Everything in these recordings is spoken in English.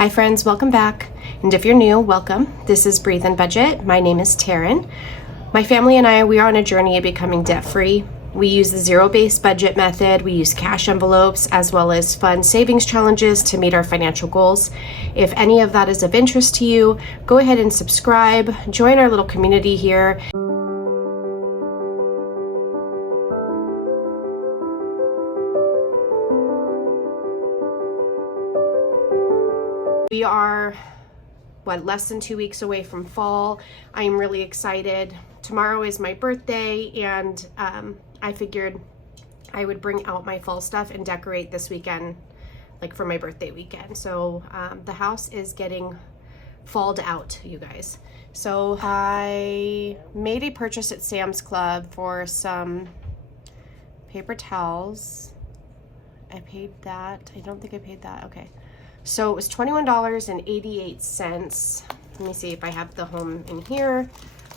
Hi friends, welcome back. And if you're new, welcome. This is Breathe and Budget. My name is Taryn. My family and I, we are on a journey of becoming debt-free. We use the zero-based budget method. We use cash envelopes as well as fun savings challenges to meet our financial goals. If any of that is of interest to you, go ahead and subscribe. Join our little community here. We are, less than 2 weeks away from fall. I am really excited. Tomorrow is my birthday, and I figured I would bring out my fall stuff and decorate this weekend, like for my birthday weekend. So the house is getting falled out, you guys. So I made a purchase at Sam's Club for some paper towels. I paid that. I don't think I paid that. Okay. So it was $21.88. Let me see if I have the home in here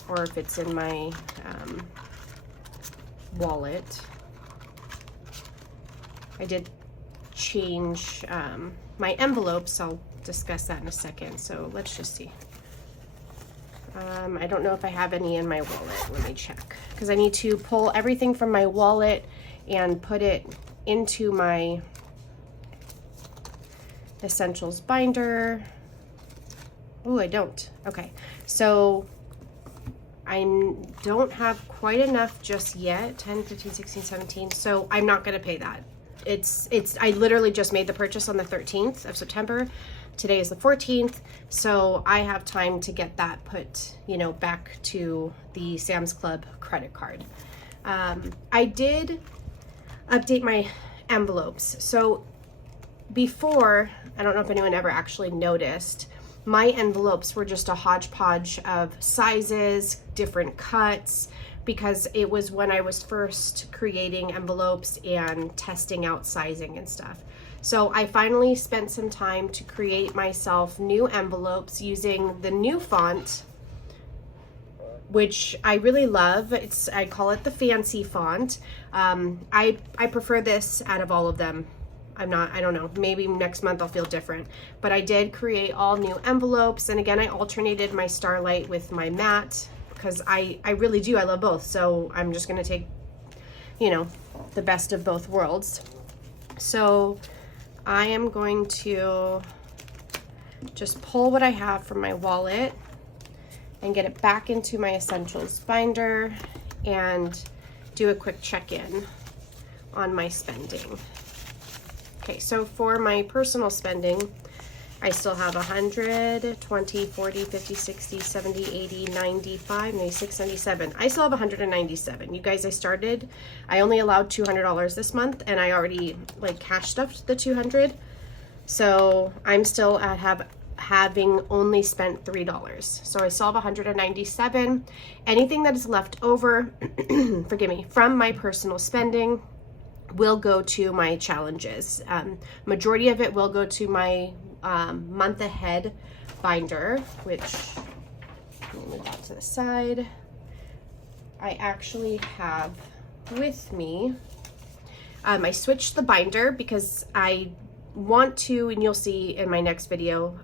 or if it's in my wallet. I did change my envelopes. I'll discuss that in a second. So let's just see. I don't know if I have any in my wallet. Let me check. Because I need to pull everything from my wallet and put it into my essentials binder. Oh, I don't. Okay, so I don't have quite enough just yet. 10, 15, 16, 17. So I'm not gonna pay that. I literally just made the purchase on the 13th of September. Today is the 14th. So I have time to get that put, back to the Sam's Club credit card. I did update my envelopes. So before, I don't know if anyone ever actually noticed, my envelopes were just a hodgepodge of sizes, different cuts, because it was when I was first creating envelopes and testing out sizing and stuff. So I finally spent some time to create myself new envelopes using the new font, which I really love. I call it the fancy font. I prefer this out of all of them. I don't know, maybe next month I'll feel different, but I did create all new envelopes. And again, I alternated my Starlight with my matte because I really do, I love both. So I'm just gonna take, the best of both worlds. So I am going to just pull what I have from my wallet and get it back into my essentials binder and do a quick check-in on my spending. Okay, so for my personal spending, I still have 100, 20, 40, 50, 60, 70, 80, 95, 96, 97. I still have 197. You guys, I only allowed $200 this month, and I already cash stuffed the 200. So I'm still at having only spent $3. So I still have 197. Anything that is left over, forgive me, from my personal spending will go to my challenges. Majority of it will go to my month ahead binder, which, let me move that to the side. I actually have with me, I switched the binder because I want to, and you'll see in my next video,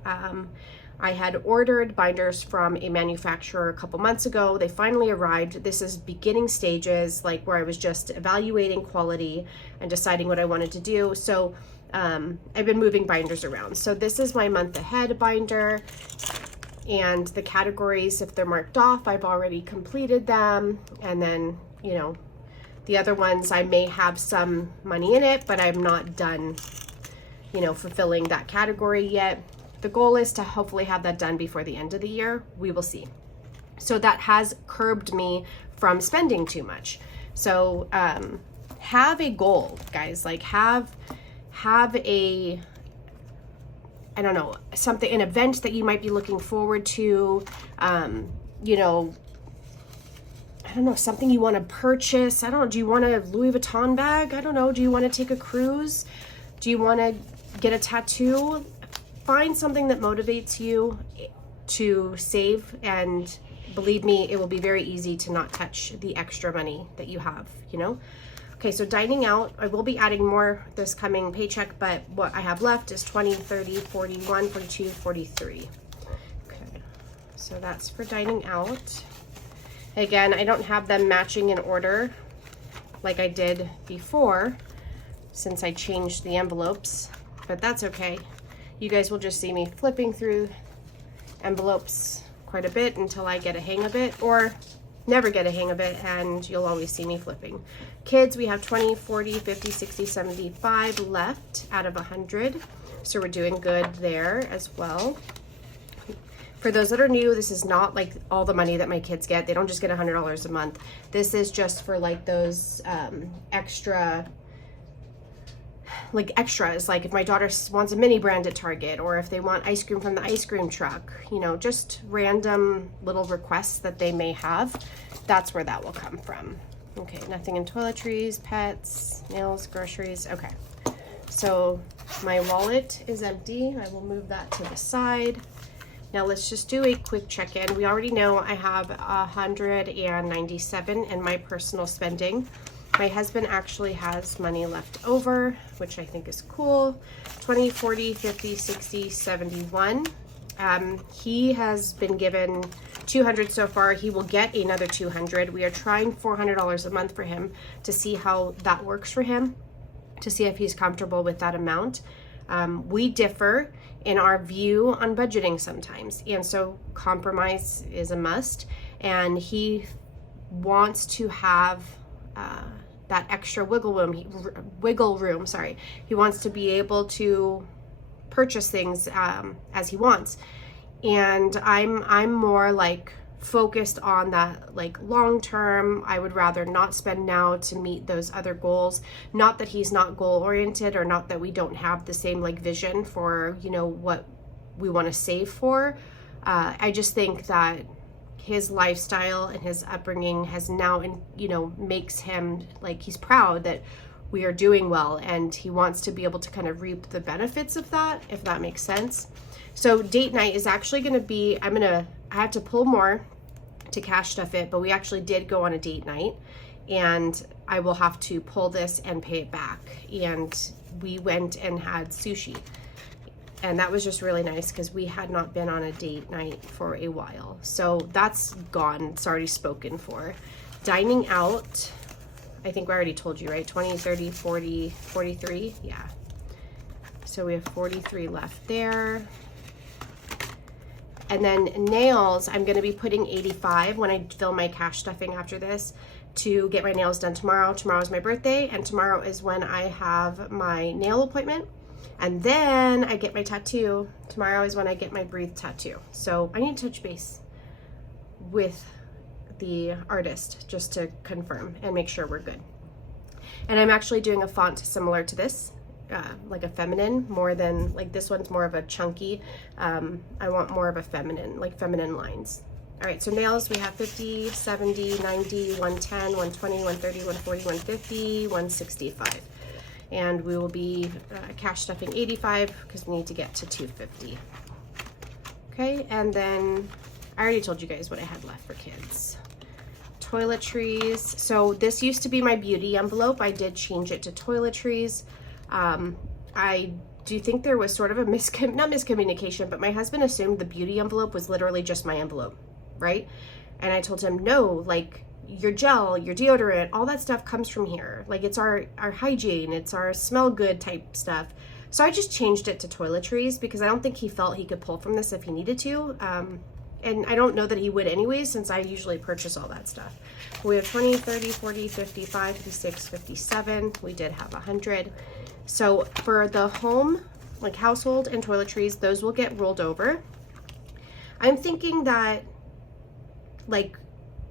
I had ordered binders from a manufacturer a couple months ago. They finally arrived. This is beginning stages, where I was just evaluating quality and deciding what I wanted to do. So I've been moving binders around. So this is my month ahead binder, and the categories, if they're marked off, I've already completed them. And then, the other ones, I may have some money in it, but I'm not done, fulfilling that category yet. The goal is to hopefully have that done before the end of the year. We will see. So that has curbed me from spending too much. So have a goal, guys. Have a, I don't know, an event that you might be looking forward to. I don't know, something you want to purchase. I don't know. Do you want a Louis Vuitton bag? I don't know. Do you want to take a cruise? Do you want to get a tattoo? Find something that motivates you to save, and believe me, it will be very easy to not touch the extra money that you have, Okay, so dining out, I will be adding more this coming paycheck, but what I have left is 20, 30, 41, 42, 43. Okay, so that's for dining out. Again, I don't have them matching in order like I did before since I changed the envelopes, but that's okay. You guys will just see me flipping through envelopes quite a bit until I get a hang of it, or never get a hang of it, and you'll always see me flipping. Kids, we have 20, 40, 50, 60, 75 left out of 100. So we're doing good there as well. For those that are new, this is not like all the money that my kids get. They don't just get $100 a month. This is just for like those extras, like if my daughter wants a mini brand at Target, or if they want ice cream from the ice cream truck, you know, just random little requests that they may have. That's where that will come from. Okay, nothing in toiletries, pets, nails, groceries. Okay, so my wallet is empty. I will move that to the side. Now let's just do a quick check-in. We already know I have 197 in my personal spending. My husband actually has money left over, which I think is cool. 20, 40, 50, 60, 71. He has been given 200 so far. He will get another 200. We are trying $400 a month for him to see how that works for him, to see if he's comfortable with that amount. We differ in our view on budgeting sometimes, and so compromise is a must, and he wants to have that extra wiggle room. He wants to be able to purchase things as he wants, and I'm more like focused on that, like long term. I would rather not spend now to meet those other goals. Not that he's not goal oriented, or not that we don't have the same like vision for, you know, what we want to save for. I just think that his lifestyle and his upbringing has now, you know, makes him like, he's proud that we are doing well, and he wants to be able to kind of reap the benefits of that, if that makes sense. So date night is actually going to be, I had to pull more to cash stuff it, but we actually did go on a date night, and I will have to pull this and pay it back. And we went and had sushi, and that was just really nice because we had not been on a date night for a while. So that's gone. It's already spoken for. Dining out, I think I already told you, right? 20, 30, 40, 43. Yeah. So we have 43 left there. And then nails, I'm going to be putting 85 when I fill my cash stuffing after this to get my nails done tomorrow. Tomorrow is my birthday, and tomorrow is when I have my nail appointment. And then I get my tattoo. Tomorrow is when I get my Breathe tattoo. So I need to touch base with the artist just to confirm and make sure we're good. And I'm actually doing a font similar to this. Like a feminine, more than like this one's more of a chunky. I want more of a feminine, like feminine lines. All right, so nails, we have 50, 70, 90, 110, 120, 130, 140, 150, 165. And we will be cash stuffing 85 because we need to get to 250. Okay, and then I already told you guys what I had left for kids. Toiletries. So this used to be my beauty envelope. I did change it to toiletries. I do think there was sort of a not miscommunication, but my husband assumed the beauty envelope was literally just my envelope, right? And I told him, no, like your gel, your deodorant, all that stuff comes from here. Like it's our hygiene, it's our smell good type stuff. So I just changed it to toiletries because I don't think he felt he could pull from this if he needed to. And I don't know that he would anyways, since I usually purchase all that stuff. We have 20, 30, 40, 55, 56, 57. We did have 100. So for the home, like household and toiletries, those will get rolled over. I'm thinking that like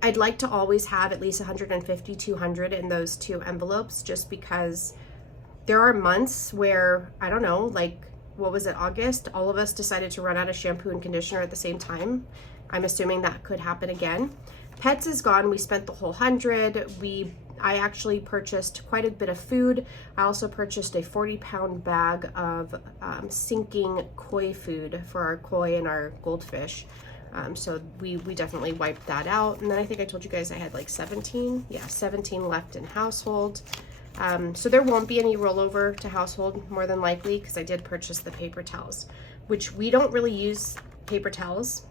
I'd like to always have at least 150, 200 in those two envelopes, just because there are months where, I don't know, like what was it, August? All of us decided to run out of shampoo and conditioner at the same time. I'm assuming that could happen again. Pets is gone. We spent the whole 100. I actually purchased quite a bit of food. I also purchased a 40-pound bag of sinking koi food for our koi and our goldfish. So we definitely wiped that out. And then I think I told you guys I had like 17. Yeah, 17 left in household. So there won't be any rollover to household, more than likely, because I did purchase the paper towels, which we don't really use paper towels.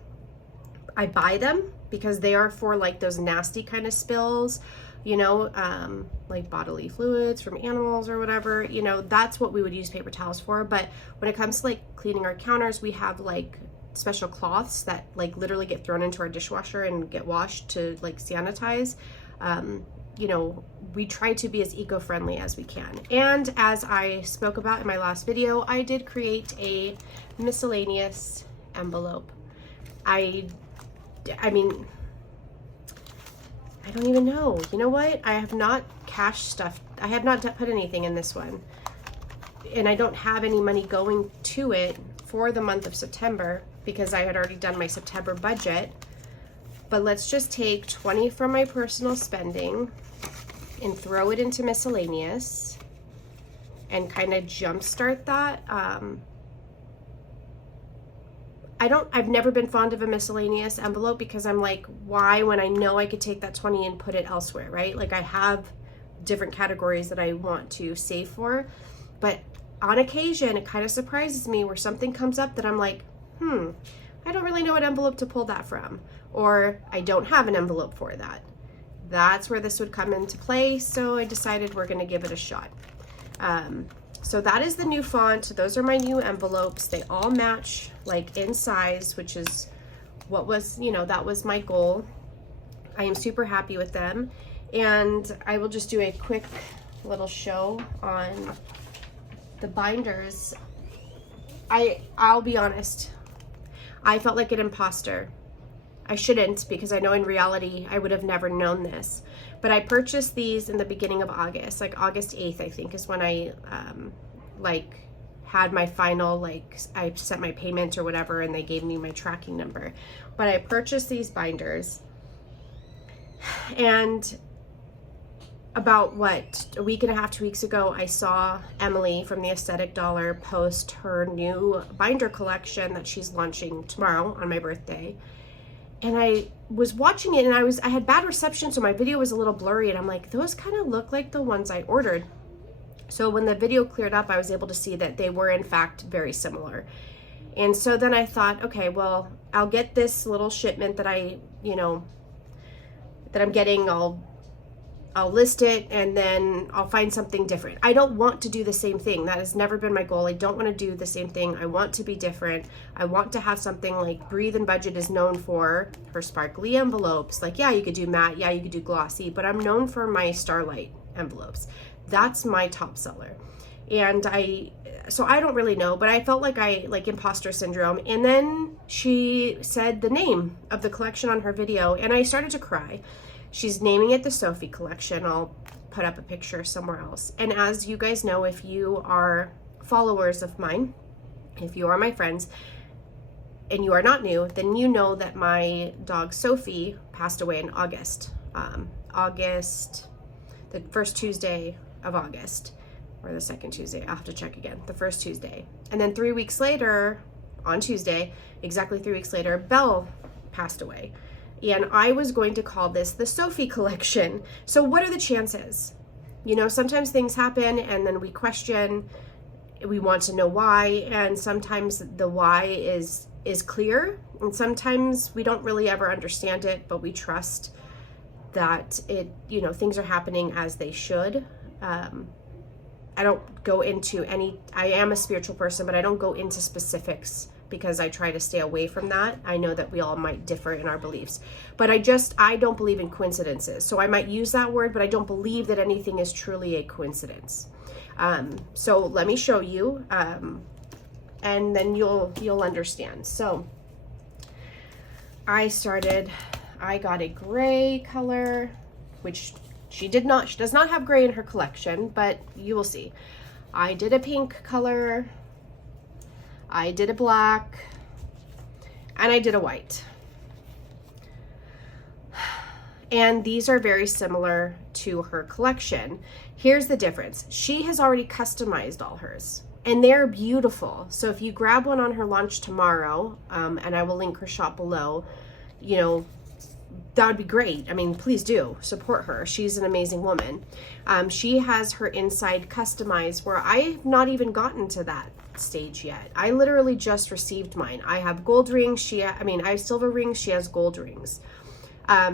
I buy them because they are for like those nasty kind of spills, you know, like bodily fluids from animals or whatever, you know, that's what we would use paper towels for. But when it comes to like cleaning our counters, we have like special cloths that like literally get thrown into our dishwasher and get washed to like sanitize. You know, we try to be as eco-friendly as we can. And as I spoke about in my last video, I did create a miscellaneous envelope. I mean, I don't even know. You know what? I have not cash stuff. I have not put anything in this one. And I don't have any money going to it for the month of September because I had already done my September budget. But let's just take 20 from my personal spending and throw it into miscellaneous and kind of jumpstart that. I've never been fond of a miscellaneous envelope because I'm like, why, when I know I could take that 20 and put it elsewhere, right? Like I have different categories that I want to save for, but on occasion, it kind of surprises me where something comes up that I'm like, I don't really know what envelope to pull that from, or I don't have an envelope for that. That's where this would come into play. So I decided we're going to give it a shot. So that is the new font. Those are my new envelopes. They all match like in size, which is what was, you know, that was my goal. I am super happy with them. And I will just do a quick little show on the binders. I'll be honest. I felt like an imposter. I shouldn't, because I know in reality I would have never known this. But I purchased these in the beginning of August, like August 8th, I think, is when I like had my final, like I sent my payment or whatever, and they gave me my tracking number. But I purchased these binders, and about a week and a half, 2 weeks ago, I saw Emily from the Aesthetic Dollar post her new binder collection that she's launching tomorrow on my birthday. And I was watching it, and I had bad reception, so my video was a little blurry, and I'm like, those kind of look like the ones I ordered. So when the video cleared up, I was able to see that they were in fact very similar. And so then I thought, okay, well, I'll get this little shipment that that I'm getting, I'll list it, and then I'll find something different. I don't want to do the same thing. That has never been my goal. I don't want to do the same thing. I want to be different. I want to have something like Breathe and Budget is known for her sparkly envelopes. Like, yeah, you could do matte, yeah, you could do glossy, but I'm known for my Starlight envelopes. That's my top seller. And so I don't really know, but I felt like imposter syndrome. And then she said the name of the collection on her video, and I started to cry. She's naming it the Sophie collection. I'll put up a picture somewhere else. And as you guys know, if you are followers of mine, if you are my friends, and you are not new, then you know that my dog Sophie passed away in August. The first Tuesday of August, or the second Tuesday, I'll have to check again, the first Tuesday. And then 3 weeks later, on Tuesday, exactly 3 weeks later, Belle passed away. And I was going to call this the Sophie collection. So what are the chances? You know, sometimes things happen and then we question, we want to know why, and sometimes the why is clear, and sometimes we don't really ever understand it, but we trust that it, you know, things are happening as they should. I don't go into I am a spiritual person, but I don't go into specifics because I try to stay away from that. I know that we all might differ in our beliefs, but I don't believe in coincidences. So I might use that word, but I don't believe that anything is truly a coincidence. So let me show you, and then you'll understand. So I got a gray color, which she does not have gray in her collection, but you will see. I did a pink color, I did a black, and I did a white. And these are very similar to her collection. Here's the difference. She has already customized all hers, and they're beautiful. So if you grab one on her launch tomorrow, and I will link her shop below, you know, that would be great. I mean, please do support her. She's an amazing woman. She has her inside customized where I have not even gotten to that stage yet. I literally just received mine. I have gold rings. I have silver rings. She has gold rings.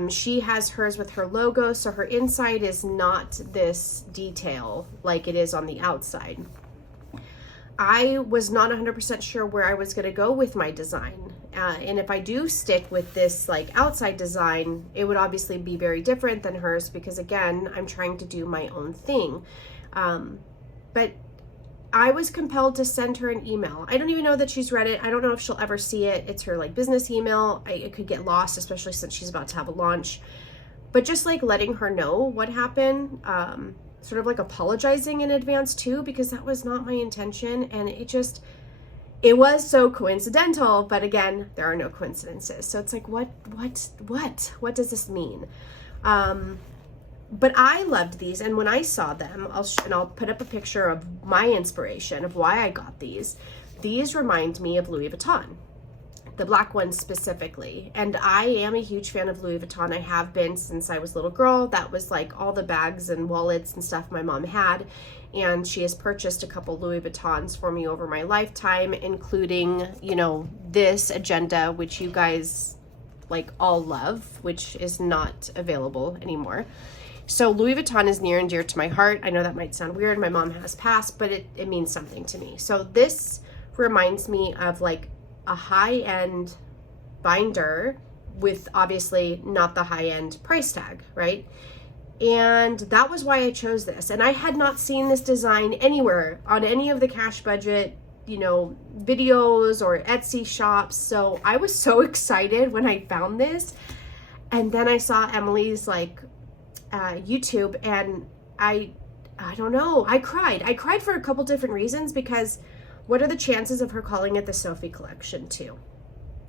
She has hers with her logo, so her inside is not this detail like it is on the outside. I was not 100% sure where I was going to go with my design. And if I do stick with this like outside design, it would obviously be very different than hers because again, I'm trying to do my own thing. But I was compelled to send her an email. I don't even know that she's read it. I don't know if she'll ever see it. It's her like business email. It could get lost, especially since she's about to have a launch. But just like letting her know what happened, sort of like apologizing in advance too, because that was not my intention. And it was so coincidental, but again, there are no coincidences. So it's like, what does this mean? But I loved these, and when I saw them, I'll put up a picture of my inspiration of why I got these. These remind me of Louis Vuitton, the black ones specifically. And I am a huge fan of Louis Vuitton. I have been since I was a little girl. That was like all the bags and wallets and stuff my mom had. And she has purchased a couple Louis Vuittons for me over my lifetime, including, this agenda, which you guys like all love, which is not available anymore. So Louis Vuitton is near and dear to my heart. I know that might sound weird. My mom has passed, but it means something to me. So this reminds me of like a high-end binder with obviously not the high-end price tag, right? And that was why I chose this. And I had not seen this design anywhere on any of the Cash Budget, videos or Etsy shops. So I was so excited when I found this. And then I saw Emily's YouTube, and I don't know, I cried for a couple different reasons, because what are the chances of her calling it the Sophie collection too?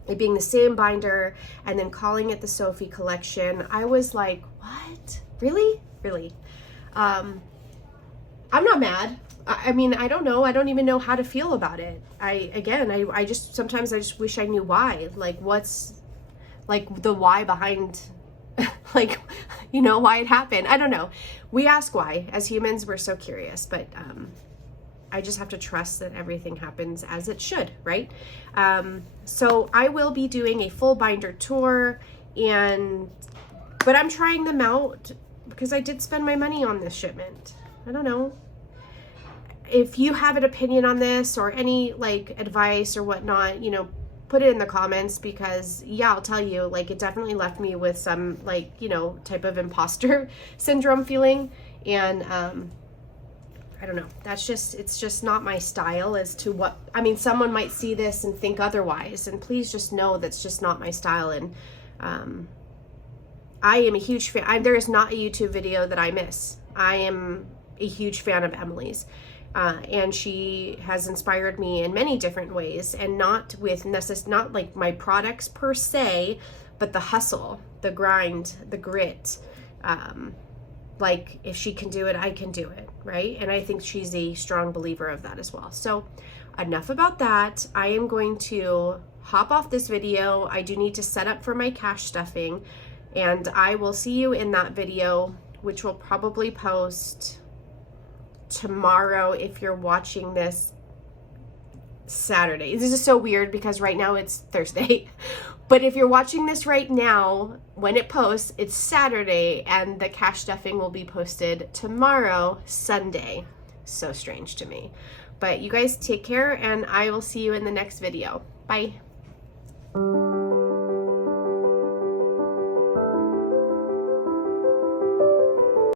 It being the same binder and then calling it the Sophie collection. I was like, what? Really? I'm not mad. I mean, I don't know. I don't even know how to feel about it. I just sometimes wish I knew why. Like, what's like the why behind why it happened. I don't know. We ask why. As humans, we're so curious, but I just have to trust that everything happens as it should, right? So I will be doing a full binder tour, but I'm trying them out because I did spend my money on this shipment. I don't know. If you have an opinion on this or any advice or whatnot, put it in the comments, because I'll tell you, it definitely left me with some type of imposter syndrome feeling. And I don't know, it's just not my style as to what, someone might see this and think otherwise, and please just know that's just not my style. And I am a huge fan. There is not a YouTube video that I miss. I am a huge fan of Emily's. And she has inspired me in many different ways, and not like my products per se, but the hustle, the grind, the grit. If she can do it, I can do it, right? And I think she's a strong believer of that as well. So enough about that. I am going to hop off this video. I do need to set up for my cash stuffing, and I will see you in that video, which will probably post tomorrow if you're watching this Saturday. This is so weird because right now it's Thursday. But if you're watching this right now, when it posts, it's Saturday, and the cash stuffing will be posted tomorrow, Sunday. So strange to me. But you guys take care, and I will see you in the next video. Bye.